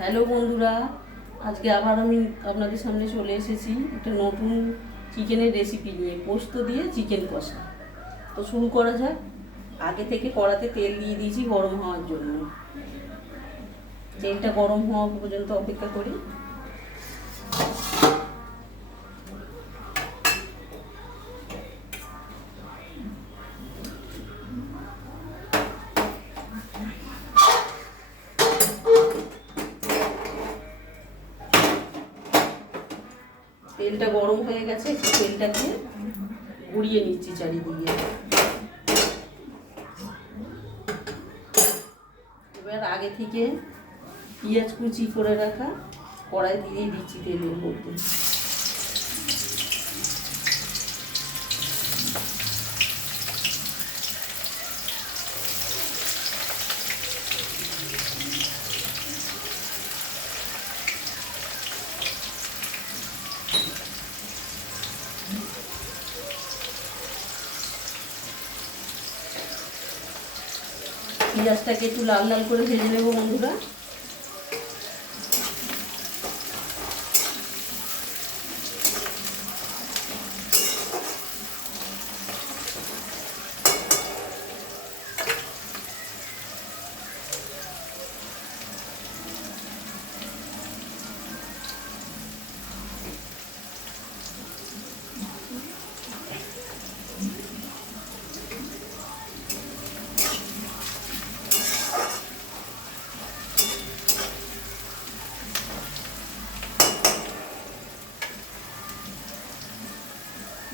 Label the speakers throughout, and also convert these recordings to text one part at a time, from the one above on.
Speaker 1: Hello বন্ধুরা, আজকে আবার আমি আপনাদের সামনে চলে এসেছি একটা নতুন চিকেনের রেসিপি নিয়ে, পোস্ত দিয়ে চিকেন কষা। তো শুরু করা যাক। আগে থেকে কড়াতে তেল দিয়ে দিয়েছি গরম হওয়ার জন্য। তেলটা গরম হওয়া পর্যন্ত অপেক্ষা করি। তেলটা গরম হয়ে গেছে একটু তেলটাকে উড়িয়ে নিচ্ছি চারিদিকে। এবার আগে থেকে পেঁয়াজ কুচি করে রাখা, কড়াই দিয়ে দিচ্ছি তেলের মধ্যে। পেঁয়াজটাকে একটু লাল লাল করে ভেজে নেব বন্ধুরা।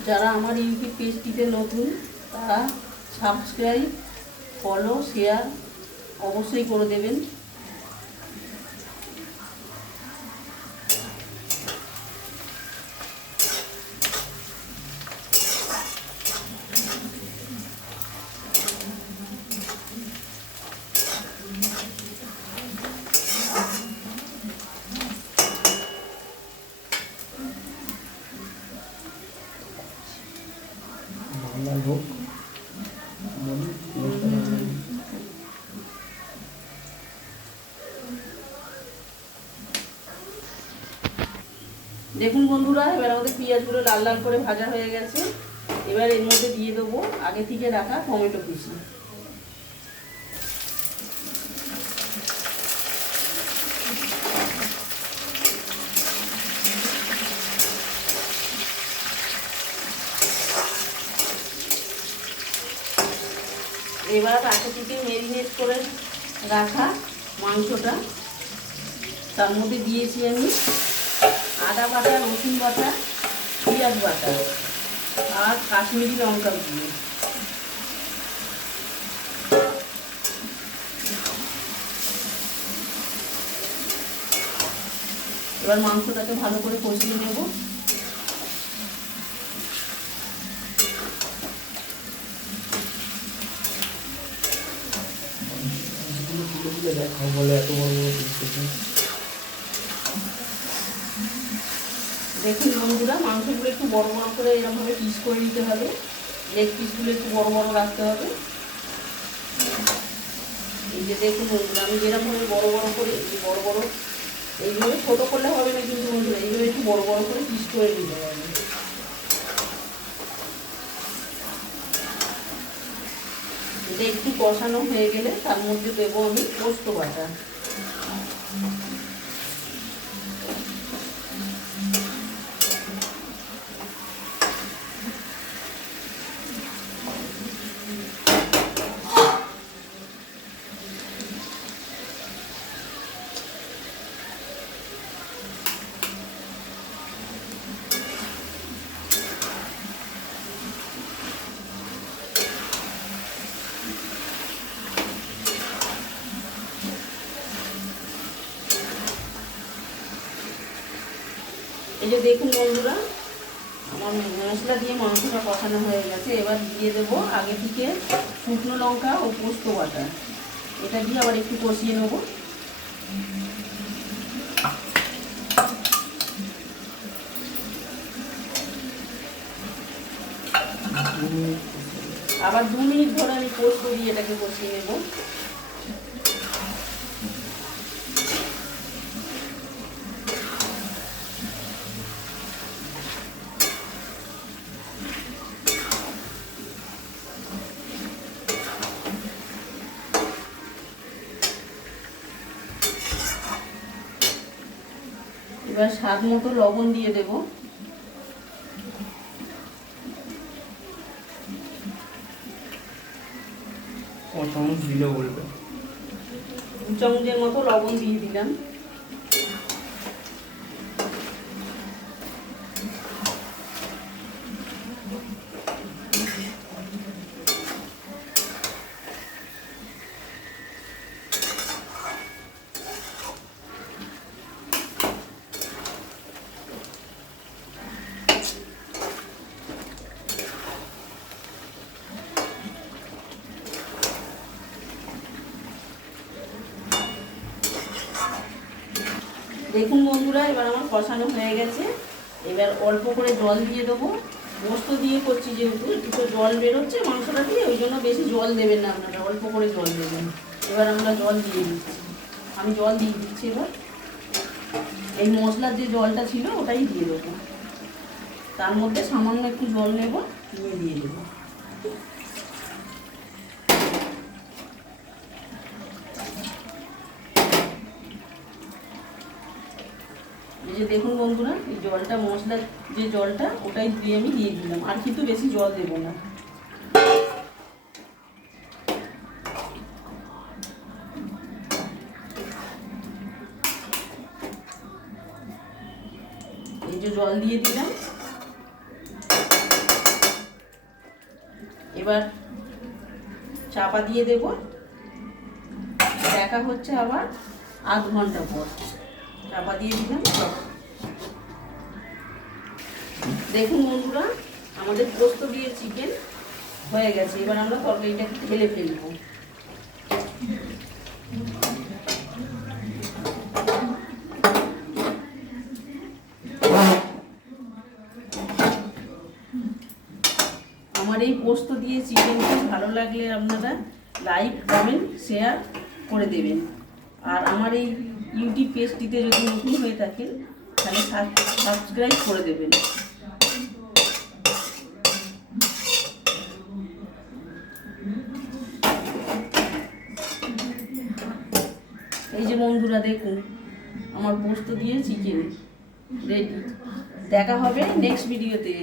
Speaker 1: যারা আমার ইউটিউব পেজটিতে নতুন তারা সাবস্ক্রাইব ফলো শেয়ার অবশ্যই করে দেবেন। দেখুন বন্ধুরা, এবার আমাদের পেঁয়াজগুলো লাল লাল করে ভাজা হয়ে গেছে। এবার এর মধ্যে দিয়ে দেবো আগে থেকে রাখা টমেটো কুচি। এবার আগে থেকে মেরিনেট করে রাখা মাংসটা। তার মধ্যে দিয়েছি আমি আদা বাটা, রসুন বাটা, পেঁয়াজ বাটা আর কাশ্মীরি লঙ্কা দিয়ে এবার মাংসটাকে ভালো করে কষিয়ে নেব।
Speaker 2: দেখাও বলে এত বড় বড় পিস করছেন
Speaker 1: দেখুন বন্ধুরা, মাংসগুলো একটু বড় বড় করে এরকমভাবে পিস করে নিতে হবে। লেগ পিসগুলো একটু বড় বড় রাখতে হবে। এই যে দেখুন বন্ধুরা, আমি যেরকমভাবে বড় বড় করে, এই বড় বড়, এইভাবে ছোটো করলে হবে না কিন্তু বন্ধুরা, এইভাবে একটু বড় বড় করে পিস করে নিতে হবে। একটু কষানো হয়ে গেলে তার মধ্যে দেবো আমি পোস্ত বাটা। এই যে দেখুন বন্ধুরা, আমার মশলা দিয়ে মাংসটা কষানো হয়ে গেছে। এবার দিয়ে দেবো আগে থেকে শুকনো লঙ্কা ও পোস্ত বাটা। এটা দিয়ে আবার একটু কষিয়ে নেব। আবার দু মিনিট ধরে আমি পোস্ত দিয়ে এটাকে কষিয়ে নেব। এবার স্বাদ মতো লবণ দিয়ে দেব।
Speaker 2: চামচ দিলে বলবে।
Speaker 1: দু চামচের মতো লবণ দিয়ে দিলাম। দেখুন বন্ধুরা, এবার আমার কষানো হয়ে গেছে। এবার অল্প করে জল দিয়ে দেবো। পোস্ত দিয়ে করছি যেহেতু, একটু জল বেরোচ্ছে মাংসটা দিয়ে, ওই জন্য বেশি জল দেবেন না আপনারা, অল্প করে জল দেবেন। এবার আমরা জল দিয়ে দিচ্ছি। আমি জল দিয়ে দিচ্ছি এবার। এই মশলার যে জলটা ছিল, ওটাই দিয়ে দেবো। তার মধ্যে সামান্য একটু জল নেব দিয়ে দেবো এই যে দেখুন বন্ধুরা, এই জলটা মশলার যে জলটা, ওটাই দিয়ে আমি দিয়ে দিলাম। আর কিন্তু বেশি জল দেবো না। এই যে জল দিয়ে দিলাম। এবার চাপা দিয়ে দেব। দেখা হচ্ছে আবার আধ ঘণ্টা পর। চাপা দিয়ে দিলাম। দেখুন বন্ধুরা, আমাদের পোস্ত দিয়ে চিকেন হয়ে গেছে। এবার আমরা তরকারিটাকে ঢেলে ফেলব। আমার এই পোস্ত দিয়ে চিকেনটা ভালো লাগলে আপনারা লাইক কমেন্ট শেয়ার করে দেবেন। আর আমার এই ইউটিউব পেজটিতে যদি নতুন হয়ে থাকেন, তাহলে সাবস্ক্রাইব করে দেবেন। এই যে বন্ধুরা দেখুন, আমার পোস্ত দিয়ে চিকেন রেডি দেখা হবে নেক্সট ভিডিওতে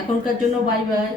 Speaker 1: এখনকার জন্য বাই বাই